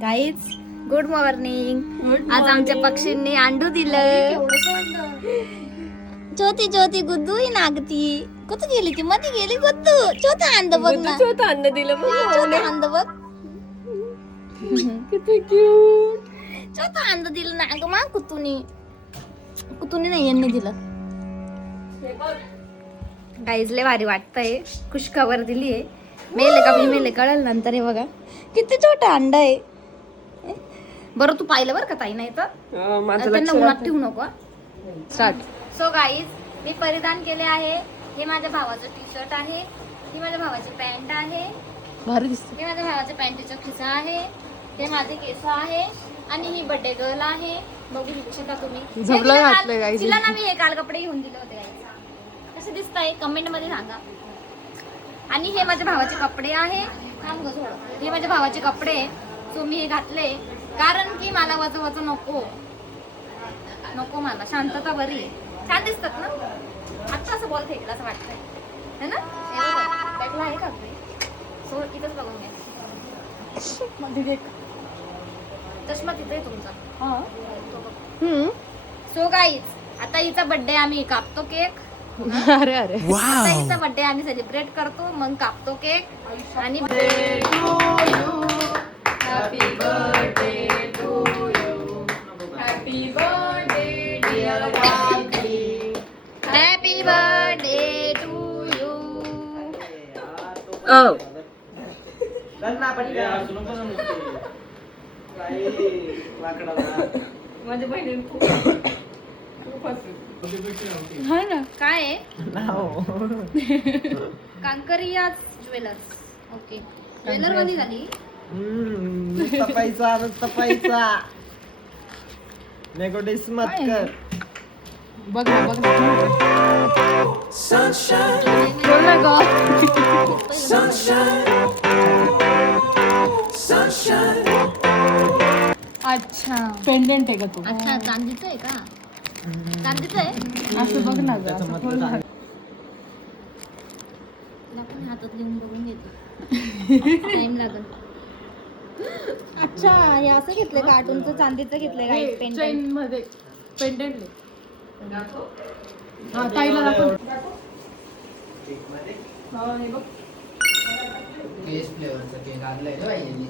Guys good morning. आज आमच्या पक्षींनी undo दिलं. छोटी छोटी गुद्दू ही नागती. कुठं गेली ती? मध्ये गेली गुद्दू. छोटा अंड बघ ना. छोटं अन्न दिलं छोटा अंड बघ. किती क्यूट. छोटा अंड दिलं ना ग मा. कुतुनी नाही यांनी दिलं. गाईज लय भारी वाटतंय. खुशखबर दिली आहे. मेले का मी मेले कळलं नंतर. हे बघा किती छोटा अंडा आहे. बरं तू पाहिलं बरं का ताई? नाही तर त्यांना उन्हात ठेवू नको. स्टार्ट. सो गाईज मी परिधान केले आहे. हे माझ्या भावाचं टी शर्ट आहे. ही माझ्या भावाची पॅन्ट आहे. भारी दिसते. हे माझ्या भावाच्या पॅन्टीचा खिसा आहे. हे माझे केस आहे. आणि ही बर्थडे गर्ल आहे. बघू इच्छिता तुम्ही? झबलं हे घातलंय guys. तिला ना मी हे काल कपडे घेऊन दिले होते guys. कसे दिसत आहे कमेंट मध्ये सांगा. आणि हे माझ्या भावाचे कपडे आहे. थांब गं थोडं. हे माझ्या भावाचे कपडे. सो मी हे घातले कारण की मला वजन नको मला. शांतता बरी आहे. छान दिसतात ना. आता असं बॉल फेकला असं वाटतंय है ना. बॅगला आहे का सो इथंच बघून घ्या. चष्मा तिथे आहे तुमचा. सो गाईज आता हिचा बर्थडे आम्ही कापतो केक. अरे अरे आता हिचा बर्थडे आम्ही सेलिब्रेट करतो. मग कापतो केक. आणि happy birthday to you. Happy birthday dear Vaki. Happy birthday to you. ओ माझ्या बहिणीने खूप हा ना. काय आहे? कांकरिया ज्वेलर्स. ओके ज्वेलर मध्ये झाली. पैसा नेगोटिस मत कर. बघ ना बघ ना. बोल ना गं. अच्छा पेंडेंट आहे का तू? अच्छा चांदीचं आहे का? चांदीचं आहे. असं बघ ना गं. असं खोल ना. तुला पण हातात लिहून बघून घेतो. टाइम लागल. अच्छा हे असं घेतलंय कार्टूनचं चांदीचं घेतलंय काय पेंडेंट. चेन मध्ये पेंडेंट. हा ताईला दाखव. हा हे बघ. केस फ्लेवरचा केक आणलाय ना बाईंनी.